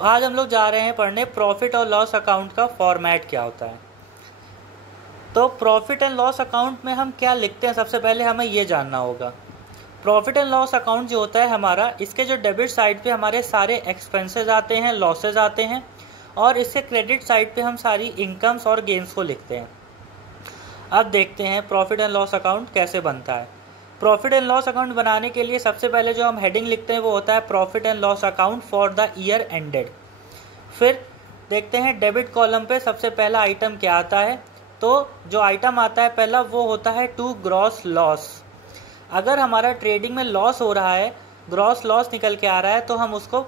आज हम लोग जा रहे हैं पढ़ने प्रॉफिट और लॉस अकाउंट का फॉर्मेट क्या होता है। तो प्रॉफिट एंड लॉस अकाउंट में हम क्या लिखते हैं, सबसे पहले हमें ये जानना होगा। प्रॉफिट एंड लॉस अकाउंट जो होता है हमारा, इसके जो डेबिट साइड पे हमारे सारे एक्सपेंसेस आते हैं, लॉसेज आते हैं, और इससे क्रेडिट साइड पे हम सारी इनकम्स और गेन्स को लिखते हैं। अब देखते हैं प्रॉफिट एंड लॉस अकाउंट कैसे बनता है। प्रॉफिट एंड लॉस अकाउंट बनाने के लिए सबसे पहले जो हम हेडिंग लिखते हैं वो होता है profit and loss account for the year ended. फिर देखते हैं डेबिट कॉलम पे सबसे पहला आइटम क्या आता है। तो जो आइटम आता है पहला वो होता है टू ग्रॉस लॉस। अगर हमारा ट्रेडिंग में लॉस हो रहा है, ग्रॉस लॉस निकल के आ रहा है, तो हम उसको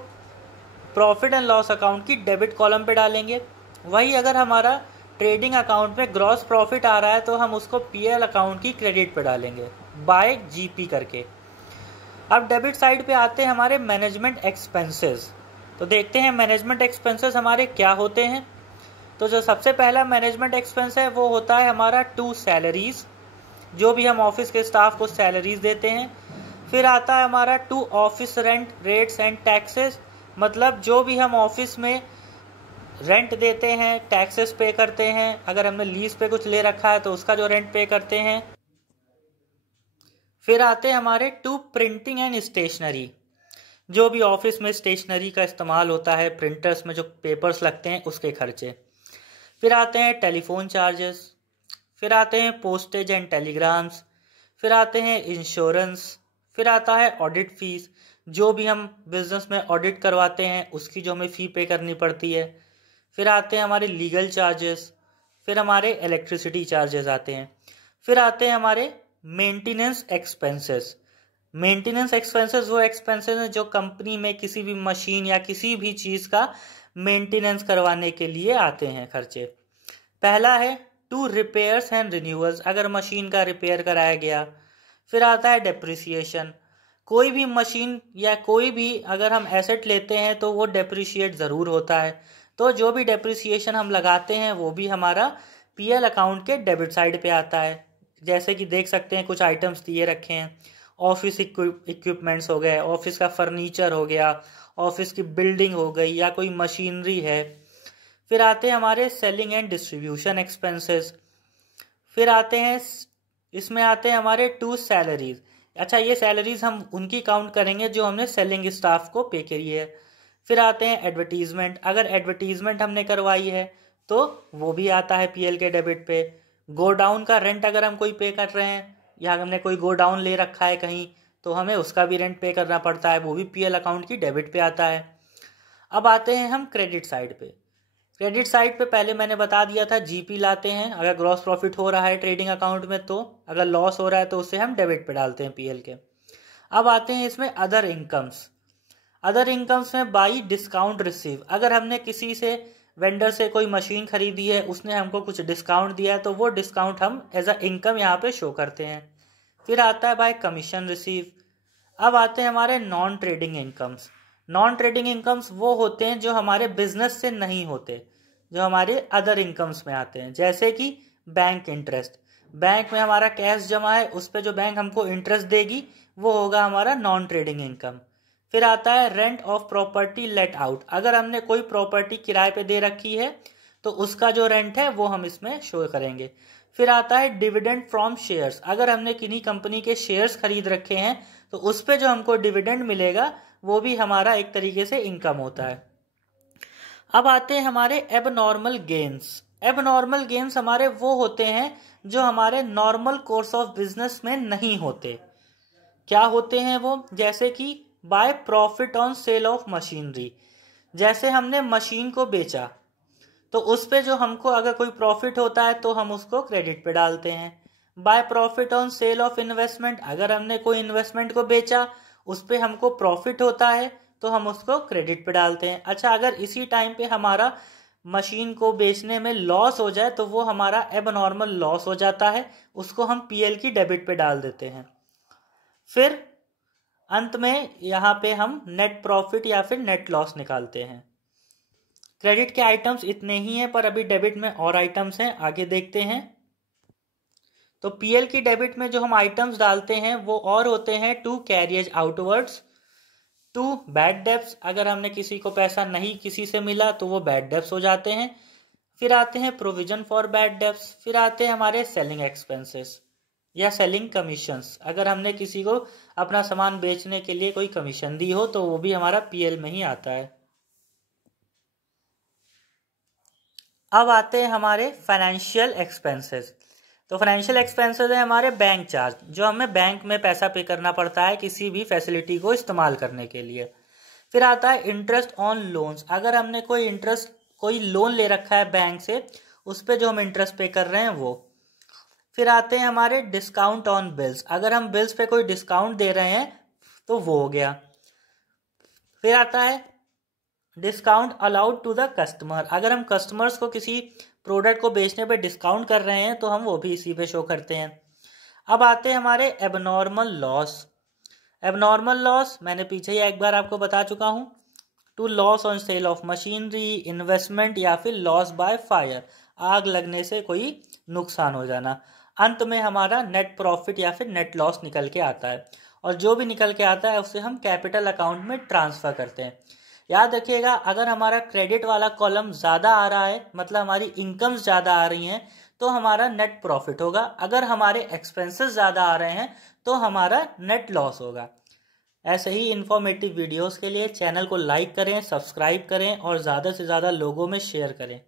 प्रॉफिट एंड लॉस अकाउंट की डेबिट कॉलम पे डालेंगे। वही अगर हमारा ट्रेडिंग अकाउंट में ग्रॉस प्रॉफिट आ रहा है तो हम उसको पीएल अकाउंट की क्रेडिट पे डालेंगे बाय जीपी करके। अब डेबिट साइड पे आते हैं हमारे मैनेजमेंट एक्सपेंसेस। तो देखते हैं मैनेजमेंट एक्सपेंसेस हमारे क्या होते हैं। तो जो सबसे पहला मैनेजमेंट एक्सपेंस है वो होता है हमारा टू सैलरीज, जो भी हम ऑफिस के स्टाफ को सैलरीज देते हैं। फिर आता है हमारा to office rent rates and taxes, मतलब जो भी हम ऑफिस में रेंट देते हैं, टैक्सेस पे करते हैं। अगर हमने लीज पे कुछ ले रखा है तो उसका जो रेंट पे करते हैं। फिर आते हैं हमारे टू प्रिंटिंग एंड स्टेशनरी, जो भी ऑफिस में स्टेशनरी का इस्तेमाल होता है, प्रिंटर्स में जो पेपर्स लगते हैं उसके खर्चे। फिर आते हैं टेलीफोन चार्जेस। फिर आते हैं पोस्टेज एंड टेलीग्राम्स। फिर आते हैं इंश्योरेंस। फिर आता है ऑडिट फीस, जो भी हम बिजनेस में ऑडिट करवाते हैं उसकी जो हमें फ़ी पे करनी पड़ती है। फिर आते हैं हमारे लीगल चार्जेस। फिर हमारे इलेक्ट्रिसिटी चार्जेस आते हैं। फिर आते हैं हमारे मेंटेनेंस एक्सपेंसेस। मेंटेनेंस एक्सपेंसेस वो एक्सपेंसेस हैं जो कंपनी में किसी भी मशीन या किसी भी चीज़ का मेंटेनेंस करवाने के लिए आते हैं खर्चे। पहला है टू रिपेयर्स एंड रिन्यूअल्स, अगर मशीन का रिपेयर कराया गया। फिर आता है डेप्रिसिएशन, कोई भी मशीन या कोई भी अगर हम एसेट लेते हैं तो वो डेप्रिशिएट ज़रूर होता है। तो जो भी डेप्रिसिएशन हम लगाते हैं वो भी हमारा पीएल अकाउंट के डेबिट साइड पे आता है। जैसे कि देख सकते हैं कुछ आइटम्स दिए रखे हैं, ऑफिस इक्विपमेंट्स हो गए, ऑफिस का फर्नीचर हो गया, ऑफिस की बिल्डिंग हो गई, या कोई मशीनरी है। फिर आते हैं हमारे सेलिंग एंड डिस्ट्रीब्यूशन एक्सपेंसेस। फिर आते हैं इसमें आते हैं हमारे टू सैलरीज। अच्छा, ये सैलरीज हम उनकी काउंट करेंगे जो हमने सेलिंग स्टाफ को पे करी है। फिर आते हैं एडवर्टीजमेंट, अगर एडवर्टीजमेंट हमने करवाई है तो वो भी आता है पीएल के डेबिट पे। गोडाउन का रेंट अगर हम कोई पे कर रहे हैं या हमने कोई गोडाउन ले रखा है कहीं तो हमें उसका भी रेंट पे करना पड़ता है, वो भी पीएल अकाउंट की डेबिट पे आता है। अब आते हैं हम क्रेडिट साइड पे। क्रेडिट साइड पे पहले मैंने बता दिया था जीपी लाते हैं अगर ग्रॉस प्रॉफिट हो रहा है ट्रेडिंग अकाउंट में, तो अगर लॉस हो रहा है तो उसे हम डेबिट पे डालते हैं पीएल के। अब आते हैं इसमें अदर इनकम्स। अदर इनकम्स में बाई डिस्काउंट रिसीव, अगर हमने किसी से वेंडर से कोई मशीन खरीदी है, उसने हमको कुछ डिस्काउंट दिया है तो वो डिस्काउंट हम एज अ इनकम यहाँ पे शो करते हैं। फिर आता है बाय कमीशन रिसीव। अब आते हैं हमारे non trading incomes. Non trading incomes वो होते हैं जो हमारे बिजनेस से नहीं होते, जो हमारे अदर इनकम्स में आते हैं। जैसे कि बैंक इंटरेस्ट, बैंक में हमारा कैश जमा है, उस पर जो बैंक हमको इंटरेस्ट देगी वो होगा हमारा नॉन ट्रेडिंग इनकम। फिर आता है rent of property let out, अगर हमने कोई प्रॉपर्टी किराए पे दे रखी है तो उसका जो रेंट है वो हम इसमें शो करेंगे। फिर आता है डिविडेंड फ्रॉम शेयर्स, अगर हमने किन्हीं कंपनी के शेयर्स खरीद रखे हैं तो उस पे जो हमको डिविडेंड मिलेगा वो भी हमारा एक तरीके से इनकम होता है। अब आते हैं हमारे एबनॉर्मल गेन्स। एबनॉर्मल गेन्स हमारे वो होते हैं जो हमारे नॉर्मल कोर्स ऑफ बिजनेस में नहीं होते। क्या होते हैं वो? जैसे कि by profit on sale of machinery, जैसे हमने मशीन को बेचा तो उस पे जो हमको अगर कोई प्रॉफिट होता है तो हम उसको क्रेडिट पे डालते हैं। By profit on sale of investment, अगर हमने कोई इन्वेस्टमेंट को बेचा उस पे हमको प्रॉफिट होता है तो हम उसको क्रेडिट पे डालते हैं। अच्छा, अगर इसी टाइम पे हमारा मशीन को बेचने में लॉस हो जाए तो वो हमारा एबनॉर्मल लॉस हो जाता है, उसको हम पीएल की डेबिट पे डाल देते हैं। फिर अंत में यहाँ पे हम नेट प्रॉफिट या फिर नेट लॉस निकालते हैं। क्रेडिट के आइटम्स इतने ही हैं, पर अभी डेबिट में और आइटम्स हैं, आगे देखते हैं। तो पीएल की डेबिट में जो हम आइटम्स डालते हैं वो और होते हैं to carriage outwards, 2 bad debts, अगर हमने किसी को पैसा नहीं किसी से मिला तो वो बैड डेब्ट्स हो जाते हैं। फिर आते हैं प्रोविजन फॉर बैड डेब्ट्स। फिर आते हैं हमारे सेलिंग एक्सपेंसेस या सेलिंग कमीशंस, अगर हमने किसी को अपना सामान बेचने के लिए कोई कमीशन दी हो तो वो भी हमारा पीएल में ही आता है। अब आते हैं हमारे फाइनेंशियल एक्सपेंसेस। तो फाइनेंशियल एक्सपेंसेस है हमारे बैंक चार्ज, जो हमें बैंक में पैसा पे करना पड़ता है किसी भी फैसिलिटी को इस्तेमाल करने के लिए। फिर आता है इंटरेस्ट ऑन लोन्स, अगर हमने कोई लोन ले रखा है बैंक से, उस पर जो हम इंटरेस्ट पे कर रहे हैं वो। फिर आते हैं हमारे डिस्काउंट ऑन बिल्स, अगर हम बिल्स पे कोई डिस्काउंट दे रहे हैं तो वो हो गया। फिर आता है discount allowed to the customer, अगर हम कस्टमर्स को किसी प्रोडक्ट को बेचने पे डिस्काउंट कर रहे हैं तो हम वो भी इसी पे शो करते हैं। अब आते हैं हमारे एबनॉर्मल लॉस। एबनॉर्मल लॉस मैंने पीछे ही एक बार आपको बता चुका हूँ, to loss on sale of machinery, investment या फिर लॉस बाय फायर, आग लगने से कोई नुकसान हो जाना। अंत में हमारा नेट प्रॉफिट या फिर नेट लॉस निकल के आता है, और जो भी निकल के आता है उसे हम कैपिटल अकाउंट में ट्रांसफर करते हैं। याद रखिएगा, अगर हमारा क्रेडिट वाला कॉलम ज़्यादा आ रहा है, मतलब हमारी इनकम्स ज़्यादा आ रही हैं, तो हमारा नेट प्रॉफिट होगा। अगर हमारे एक्सपेंसेस ज़्यादा आ रहे हैं तो हमारा नेट लॉस होगा। ऐसे ही इन्फॉर्मेटिव वीडियोस के लिए चैनल को लाइक करें, सब्सक्राइब करें और ज़्यादा से ज़्यादा लोगों में शेयर करें।